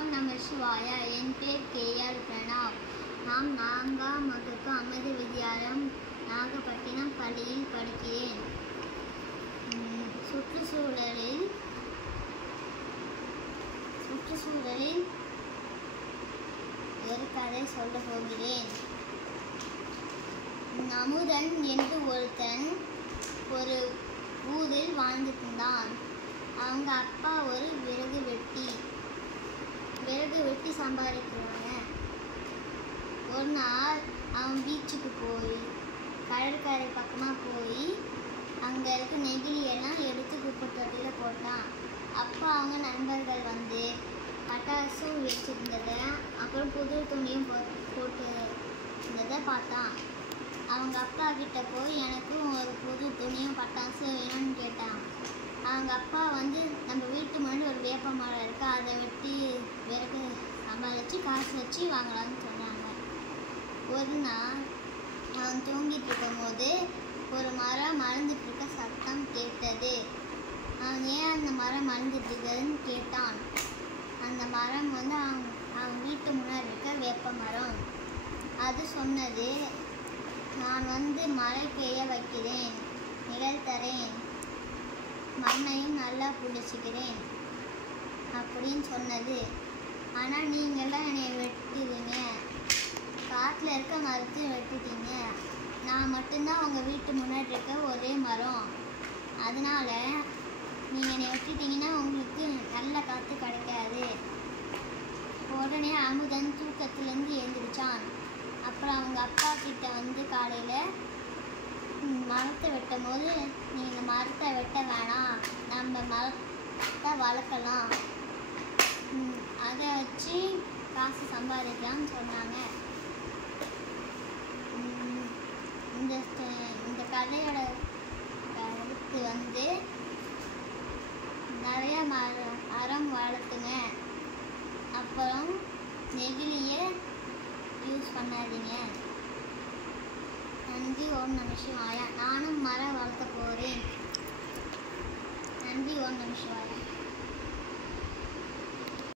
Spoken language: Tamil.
ஓம் நம சிவாய. என் பேர் KR பிரணாப். நான் 4ஆம் வகுப்பு அமிர்த வித்யாலயம் நாகப்பட்டினம் பள்ளியில் படிக்கிறேன். சுற்றுச்சூழலில் ஒரு கதை சொல்ல போகிறேன். அமுதன் என்று ஒருத்தன் ஒரு ஊரில் வாழ்ந்துட்டான். அவங்க அப்பா ஒரு விறகு வெட்டி சம்பாதிக்கிறாங்க. ஒரு நாள் அவன் பீச்சுக்கு போய் கடற்கரை பக்கமாக போய் அங்கே இருக்க நெகிழியெல்லாம் எடுத்து குப்பை தொட்டியில் போட்டான். அப்போ அவங்க நண்பர்கள் வந்து பட்டாசும் வச்சுருந்ததை அப்புறம் புது துணியும் போட்டு இருந்ததை பார்த்தான். அவங்க அப்பா கிட்ட போய் எனக்கும் ஒரு புது துணியும் பட்டாசும் வேணும்னு கேட்டான். அவங்க அப்பா வந்து நம்ம வீட்டு முன்னாடி ஒரு வேப்ப மரம் இருக்குது, அதை வெட்டி விறகு சம்பாதிச்சு காசு வச்சு வாங்கலாம்னு சொன்னாங்க. ஒரு நாள் அவன் தூங்கிட்டு இருக்கும்போது ஒரு மரம் மறந்துட்டு இருக்க சத்தம் கேட்டது. அவன் ஏன் அந்த மரம் மறந்துட்டு இருக்குதுன்னு கேட்டான். அந்த மரம் வந்து அவன் வீட்டு முன்னாடி இருக்க வேப்ப மரம். அது சொன்னது, நான் வந்து மழை பெய்ய வைக்கிறேன், நிழல் தரேன், மண்ணையும் நல்லா புடிச்சிக்கிறேன் அப்படின்னு சொன்னது. ஆனால் நீங்கள்லாம் என்னை வெட்டுறீங்க, காட்டில் இருக்க மரத்தையும் வெட்டுட்டீங்க, நான் மட்டும்தான் உங்கள் வீட்டு முன்னாடி இருக்க ஒரே மரம், அதனால் நீங்கள் என்னை வெட்டிட்டீங்கன்னா உங்களுக்கு நல்ல காற்று கிடைக்காது. உடனே அமுதன் தூக்கத்துலேருந்து எழுந்திரிச்சான். அப்புறம் அவங்க அப்பா கிட்ட வந்து காலையில் மரத்தை வெட்டும் போது, நீங்கள் மரத்தை வெட்ட வேணாம், நம்ம மரத்தை வளர்க்கலாம், அதை வச்சு காசு சம்பாதிக்கலாம்னு சொன்னாங்க. இந்த கதையோட கருத்து வந்து, நிறைய மரம் வளர்த்துங்க, அப்புறம் நெகிழியை யூஸ் பண்ணாதீங்க. நன்றி. ஓம் நம சிவாய. நானும் மரம் வளர்த்த போகிறேன். நன்றி. ஓம் நம சிவாய.